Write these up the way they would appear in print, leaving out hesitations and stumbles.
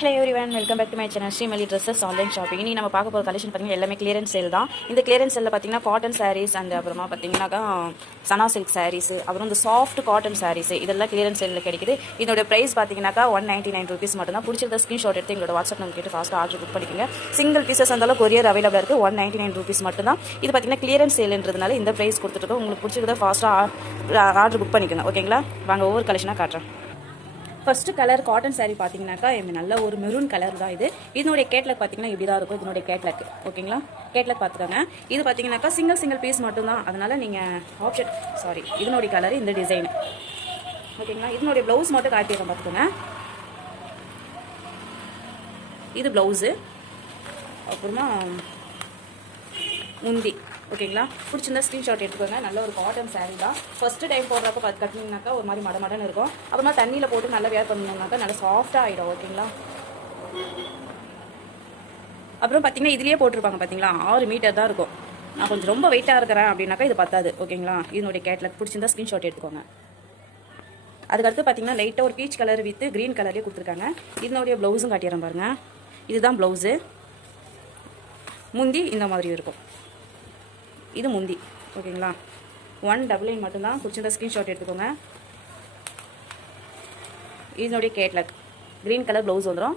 Hello everyone, welcome back to my channel Shrimali dresses online shopping. இனி நம்ம பார்க்க போகிற கலெக்ஷன் பார்த்தீங்கன்னா எல்லாமே கிளியரன்ஸ் சேல் தான். இந்த கிளியரன்ஸ் சேலில் பார்த்தீங்கன்னா காட்டன் சாரீஸ் அண்ட் அப்புறமா பார்த்தீங்கன்னாக்கா சனா சில்க் சாரீஸ், அப்புறம் இந்த சாஃப்ட் காட்டன் சாரீஸ் இதெல்லாம் கிளியரன்ஸ் சேலில் கிடைக்குது. இதோட ப்ரைஸ் பார்த்தீங்கன்னாக்கா 199 ருபீஸ் மட்டும் தான். பிடிச்சிருந்த ஸ்க்ரீன்ஷாட் எடுத்து எங்களோட வாட்ஸ்அப் நம்பர் கேட்டு ஃபாஸ்ட்டாக ஆர்டர் புக் பண்ணிக்கோங்க. சிங்கிள் பீசஸ் இருந்தாலும் கொரியர் அவைலபிளாக இருக்குது. 199 ருபீஸ் மட்டும் தான். இது பார்த்தீங்கன்னா கிளியரன்ஸ் சேல்ன்றதுனால இந்த ப்ரைஸ் கொடுத்துட்டு உங்களுக்கு பிடிச்சிருந்தா ஃபாஸ்ட்டாக ஆர்டர் புக் பண்ணிக்கோங்க. ஓகேங்களா, வாங்க ஒவ்வொரு கலெக்ஷனாக காட்டுறேன். ஃபர்ஸ்ட் கலர் காட்டன் சாரீ பார்த்தீங்கன்னாக்கா நல்ல ஒரு மெரூன் கலர் தான் இது. இதனுடைய கேட்லாக் பார்த்தீங்கன்னா இப்படி தான் இருக்கும். இதனுடைய கேட்லாக் ஓகேங்களா, கேட்லாக் பார்த்துக்கோங்க. இது பார்த்தீங்கன்னாக்கா சிங்கிள் பீஸ் மட்டும்தான். அதனால் நீங்கள் இதனுடைய கலர் இந்த டிசைன் ஓகேங்களா. இதனுடைய ப்ளவுஸ் மட்டும் காட்டிடுறேன் பார்த்துக்கோங்க. இது ப்ளவுஸு, அப்புறமா முந்தி ஓகேங்களா. பிடிச்சிருந்தா ஸ்க்ரீன்ஷாட் எடுத்துக்கோங்க. நல்ல ஒரு காட்டன் சாரீ தான். ஃபஸ்ட்டு டைம் போடுறப்ப கட்டினீங்கனாக்கா ஒரு மாதிரி மடமடன்னு இருக்கும். அப்புறமா தண்ணியில் போட்டு நல்லா வேர் பண்ணிங்கனாக்கா நல்லா சாஃப்டாக ஆகிடும் ஓகேங்களா. அப்புறம் பார்த்தீங்கன்னா இதுலேயே போட்டிருப்பாங்க பார்த்தீங்களா, 6 மீட்டர் தான் இருக்கும். நான் கொஞ்சம் ரொம்ப வெயிட்டாக இருக்கிறேன் அப்படின்னாக்கா இது பத்தாது ஓகேங்களா. இதனுடைய கேட்லாக் பிடிச்சிருந்தா ஸ்க்ரீன்ஷாட் எடுத்துக்கோங்க. அதுக்கடுத்து பார்த்தீங்கன்னா லைட்டாக ஒரு பீச் கலர் வித் க்ரீன் கலர்லேயே கொடுத்துருக்காங்க. இதனுடைய ப்ளவுஸும் காட்டிடுறேன் பாருங்கள். இதுதான் ப்ளவுஸு. முந்தி இந்த மாதிரி இருக்கும். இது முந்தி ஓகேங்களா. 199 மட்டும்தான். பிடிச்சிருந்தா ஸ்க்ரீன்ஷாட் எடுத்துக்கோங்க. இதனுடைய கேட்லாக் க்ரீன் கலர் ப்ளவுஸ் வந்துடும்.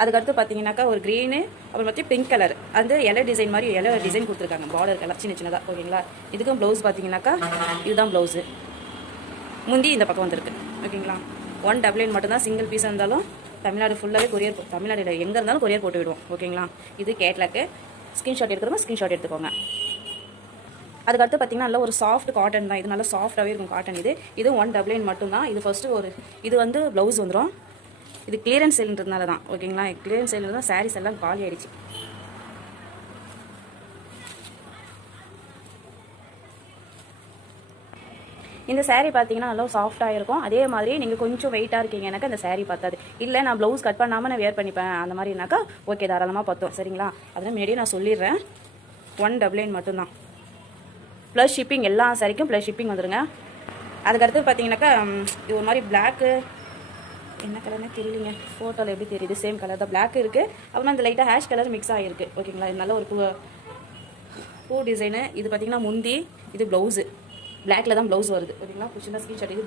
அதுக்கடுத்து பார்த்தீங்கன்னாக்கா ஒரு க்ரீனு, அப்புறம் பார்த்து பிங்க் கலர் அந்த இலை டிசைன் மாதிரி இலை டிசைன் கொடுத்துருக்காங்க. பார்டர் கலர் சின்னதாக ஓகேங்களா. இதுக்கும் ப்ளவுஸ் பார்த்தீங்கன்னாக்கா இதுதான் ப்ளவுஸு. முந்தி இந்த பக்கம் வந்துருக்கு ஓகேங்களா. 199 மட்டும்தான். சிங்கிள் பீஸாக இருந்தாலும் தமிழ்நாடு ஃபுல்லாகவே கொரியர், தமிழ்நாடு எங்கே இருந்தாலும் கொரியர் போட்டு விடுவோம் ஓகேங்களா. இது கேட்லாக்கு. ஸ்க்ரீன்ஷாட் எடுக்கிறோம், ஸ்க்ரீன்ஷாட் எடுத்துக்கோங்க. அதுக்கடுத்து பார்த்தீங்கன்னா நல்ல ஒரு சாஃப்ட் காட்டன் தான். இது நல்லா சாஃப்டாகவே இருக்கும் காட்டன். இது 199 மட்டும்தான். இது ஃபஸ்ட்டு இது வந்து ப்ளவுஸ் வந்துடும். இது கிளியரன்ஸ் சேல்ன்றதுனால தான் ஓகேங்களா. கிளியரன்ஸ் சேல் தான் சாரீஸ் எல்லாம் காலி ஆகிடுச்சு. இந்த சாரீ பார்த்தீங்கன்னா நல்லா சாஃப்டாக இருக்கும். அதே மாதிரி நீங்கள் கொஞ்சம் வெயிட்டாக இருக்கீங்க, எனக்கு அந்த சாரீ பார்த்தாது. இல்லை நான் ப்ளவுஸ் கட் பண்ணாமல் நான் வேர் பண்ணிப்பேன் அந்த மாதிரினாக்கா ஓகே, தாராளமாக பார்த்தோம் சரிங்களா. அதனால் முன்னாடியே நான் சொல்லிடுறேன். 199 மட்டும்தான். ப்ளஸ் ஷிப்பிங், எல்லா சாரிக்கும் ப்ளஸ் ஷிப்பிங் வந்துடுங்க. அதுக்கடுத்து பார்த்தீங்கன்னாக்கா இது ஒரு மாதிரி பிளாக்கு, என்ன கலர்னே தெரியலிங்க, ஃபோட்டோவில் எப்படி தெரியுது, சேம் கலர் தான். பிளாக் இருக்குது, அப்புறமா இந்த லைட்டாக ஹேஷ் கலர் மிக்ஸ் ஆகிருக்கு ஓகேங்களா. இது நல்ல ஒரு பூ டிசைனு. இது பார்த்தீங்கன்னா முந்தி, இது ப்ளவுஸு. பிளாக்ல தான் ப்ளவுஸ் வருது ஓகேங்களா. பிடிச்சிருந்தா ஸ்க்ரீன்ஷாட். இது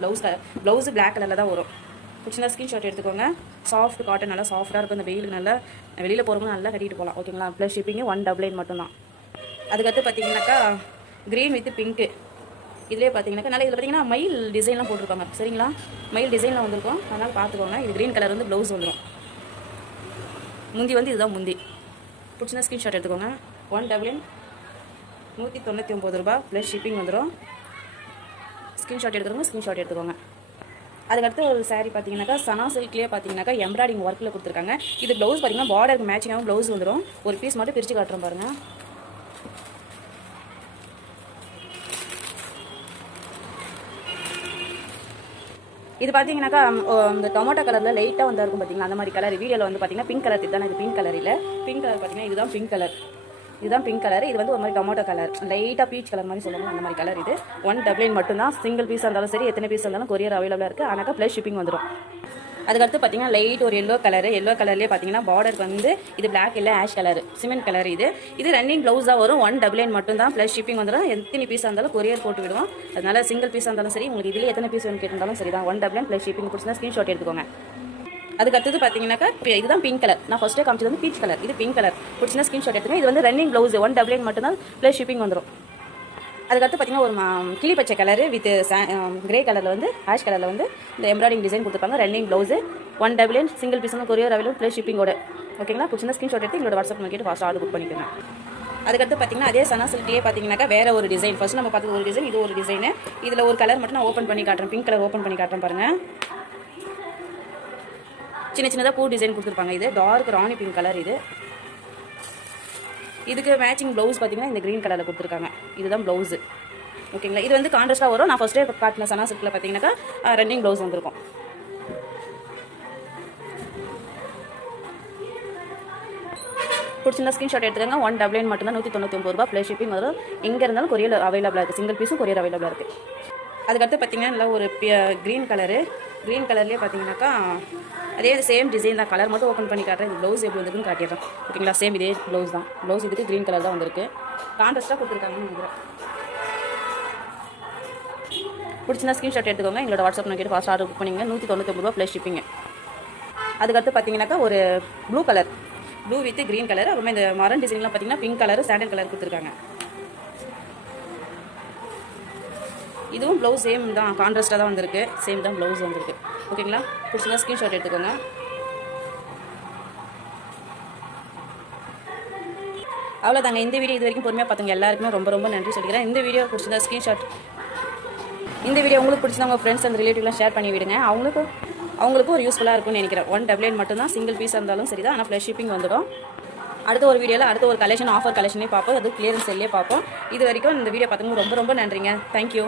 ப்ளவுஸு பிளாக் கலரில் தான் வரும். பிடிச்சிருந்தா ஸ்க்ரீன்ஷாட் எடுத்துக்கோங்க. சாஃப்ட் காட்டன் நல்லா சாஃப்டாக இருக்கும். இந்த வெயிலுக்கு நல்லா வெளியில் போகிறவங்க நல்லா கட்டிட்டு போகலாம் ஓகேங்களா. ப்ளஸ் ஷிப்பிங்கு 199 மட்டும்தான். அதுக்கடுத்து பார்த்தீங்கன்னாக்கா க்ரீன் வித் பிங்க்கு. இதிலே பார்த்தீங்கன்னாக்கா நல்லா இதில் பார்த்தீங்கன்னா மயில் டிசைன்லாம் போட்டிருப்பாங்க சரிங்களா. மயில் டிசைனில் வந்திருக்கும், அதனால் பார்த்துக்கோங்க. இது க்ரீன் கலர் வந்து ப்ளவுஸ் வந்துடும். முந்தி வந்து இதுதான் முந்தி. பிடிச்சிருந்தா ஸ்க்ரீன்ஷாட் எடுத்துக்கோங்க. 199 ரூபா ப்ளஸ் ஷிப்பிங் வந்துடும். ஸ்க்ரீன்ஷாட் எடுத்துக்கோங்க, ஸ்க்ரீன்ஷாட் எடுத்துக்கோங்க. அதுக்கடுத்து ஒரு சாரீ பார்த்தீங்கன்னாக்கா சனா சில்க்லேயே பார்த்தீங்கன்னாக்கா எம்ப்ராய்டிங் ஒர்க்கில் கொடுத்துருக்காங்க. இது ப்ளவுஸ் பார்த்தீங்கன்னா பார்டருக்கு மேட்சிங்காகவும் ப்ளவுஸ் வந்துடும். ஒரு பீஸ் மட்டும் பிரித்து காட்டுறோம் பாருங்கள். இது பார்த்தீங்கன்னாக்கா இந்த டொமேட்டோ கலரில் லைட்டாக வந்து இருக்கும் பார்த்தீங்கன்னா, அந்த மாதிரி கலர். வீடியோவில் வந்து பார்த்தீங்கன்னா பிங்க் கலர் இதுதான். இது பிங்க் கலர் இல்லை, பிங்க் கலர் பார்த்தீங்கன்னா இதுதான் பிங்க் கலர். இதுதான் பிங்க் கலர். இது வந்து ஒரு மாதிரி டொமேட்டோ கலர், லைட்டாக பீச் கலர் மாதிரி சொல்லுவாங்க, அந்த மாதிரி கலர். இது 199 மட்டும்தான். சிங்கிள் பீஸாக இருந்தாலும் சரி, எத்தனை பீஸ் இருந்தாலும் கொரியர் அவைலபிளாக இருக்குது. ஆனால் ப்ளஸ் ஷிப்பிங் வந்துடும். அதுக்கடுத்து பார்த்தீங்கன்னா லைட் ஒரு எல்லோ கலர்லேயே பார்த்தீங்கன்னா பார்டருக்கு வந்து இது பிளாக் இல்லை ஆஷ் கலர், சிமெண்ட் கலர். இது ரன்னிங் ப்ளவுஸாக வரும். 199 மட்டும்தான். ப்ளஸ் ஷிப்பிங் வந்துடும். எத்தனை பீஸாக இருந்தாலும் கொரியர் போட்டு விடுவோம். அதனால் சிங்கிள் பீஸாக இருந்தாலும் சரி, உங்களுக்கு இதில் எத்தனை பீஸ் வேணும் கேட்டிருந்தாலும் சரி தான். 199 ப்ளஸ் ஷிப்பிங் பிடிச்சினா ஸ்க்ரீன்ஷாட் எடுத்துக்கோங்க. அதுக்கடுத்தது பார்த்தீங்கன்னாக்கா இதுதான் பிங்க் கலர். நான் ஃபஸ்ட்டே காமிச்சது வந்து பீச் கலர். இது பிங்க் கலர். பிடிச்சினா ஸ்க்ரீன்ஷாட் எடுத்துக்கோங்க. இது வந்து ரன்னிங் ப்ளவுஸ் 199 மட்டும்தான். ப்ளஸ் ஷிப்பிங் வந்துடும். அதுக்கடுத்து பார்த்தீங்கன்னா ஒரு கிளி பச்சை கலரு வித் கிரே கலரில் வந்து ஆஷ் கலரில் வந்து இந்த எம்ப்ராய்டிங் டிசைன் கொடுத்துருப்பாங்க. Running blouse 199. சிங்கிள் பீஸ் வந்து கொரியர் அவைலபிள் ப்ளஸ் ஷிப்பிங்கோட ஓகேங்களா. பிடிச்சினா ஸ்க்ரீன்ஷாட் எடுத்து எங்களோட வாட்ஸ்அப் கேட்டு ஃபாஸ்ட் ஆர்டர் புக் பண்ணிக்கோங்க. அதுக்கடுத்து பார்த்தீங்கன்னா அதே சனா சில்க்லேயே பார்த்தீங்கன்னாக்கா வேறு ஒரு டிசைன். ஃபர்ஸ்ட் நம்ம பார்த்தது ஒரு டிசைன், இது ஒரு டிசைனு. இதில் ஒரு கலர் மட்டும் நான் ஓப்பன் பண்ணி காட்டுறேன். பிங்க் கலர் ஓப்பன் பண்ணி காட்டுறேன் பாருங்கள். சின்னதாக பூ டிசைன் கொடுத்துருப்பாங்க. இது டார்க் ராணி பிங்க் கலர். இதுக்கு மேட்சிங் ப்ளவுஸ் பார்த்தீங்கன்னா இந்த க்ரீன் கலரில் கொடுத்துருக்காங்க. இதுதான் ப்ளவுஸு ஓகேங்களா. இது வந்து கான்ட்ராஸ்ட்டாக வரும். நான் ஃபஸ்ட்டே காட்டின சனா சில்கில் பார்த்தீங்கன்னாக்கா ரன்னிங் ப்ளவுஸ் வந்திருக்கும். பிடிச்சிருந்தா ஸ்க்ரீன்ஷாட் எடுத்துக்கோங்க. 199 மட்டும்தான். 199 ரூபா ப்ளஸ் ஷிப்பிங் வரும். எங்கே இருந்தாலும் கொரியர் அவைலபிளாக இருக்குது. சிங்கிள் பீஸும் கொரியர் அவைலபிளாக இருக்குது. அதுக்கடுத்து பார்த்தீங்கன்னா நல்லா ஒரு க்ரீன் கலர்லேயே பார்த்தீங்கன்னாக்கா அதே சேம் டிசைன் தான். கலர் மட்டும் ஓப்பன் பண்ணி காட்டுறேன். இது ப்ளவுஸ் எப்படி வந்துருக்குன்னு காட்டிடுறேன். ஓகேங்களா? சேம் இதே ப்ளவுஸ் தான். ப்ளவுஸ் இதுக்கு க்ரீன் கலர் தான் வந்திருக்கு. கான்ட்ராஸ்ட்டாக கொடுத்துருக்காங்கன்னு நினைக்கிறேன். பிடிச்சிருந்தா ஸ்க்ரீன்ஷாட் எடுத்துக்கோங்க. எங்களோட WhatsApp number fast order book பண்ணிங்க. 199 ரூபா ப்ளஸ் ஷிப்பிங்க. அதுக்கடுத்து பார்த்தீங்கன்னாக்கா ஒரு ப்ளூ வித் க்ரீன் கலர். அப்புறமா இந்த மரம் டிசைன்லாம் பார்த்தீங்கன்னா பிங்க் கலர் சாண்டல் கலர் கொடுத்துருக்காங்க. இதுவும் ப்ளவுஸ் சேம் தான். கான்ட்ராஸ்ட்டாக தான் வந்திருக்கு. சேம் தான் ப்ளவுஸ் வந்திருக்கு. ஓகேங்களா? பிடிச்சிருந்தா ஸ்க்ரீன்ஷாட் எடுத்துக்கோங்க. அவ்வளோதாங்க. இந்த வீடியோ இது வரைக்கும் பொறுமையாக பார்த்துங்க எல்லாருக்குமே ரொம்ப ரொம்ப நன்றி சொல்லிக்கிறேன். இந்த வீடியோ பிடிச்சிருந்தா ஸ்க்ரீன்ஷாட் இந்த வீடியோ உங்களுக்கு பிடிச்சிருந்தா உங்கள் ஃப்ரெண்ட்ஸ் அண்ட் ரிலேட்டிவ்லாம் ஷேர் பண்ணி விடுங்க. அவங்களுக்கும் ஒரு யூஸ்ஃபுல்லாக இருக்கும்னு நினைக்கிறேன். 199 மட்டும்தான். சிங்கிள் பீஸாக இருந்தாலும் சரி தான். ஆனால் ப்ளஸ் ஷிப்பிங் வந்துடும். அடுத்த ஒரு வீடியோவில் அடுத்த ஒரு கலெக்ஷன் ஆஃபர் கலெக்ஷனே பார்ப்போம். அது கிளியரன்ஸ் செல்லே பார்ப்போம். இது வரைக்கும் இந்த வீடியோ பார்த்துங்க ரொம்ப ரொம்ப நன்றிங்க. தேங்க்யூ.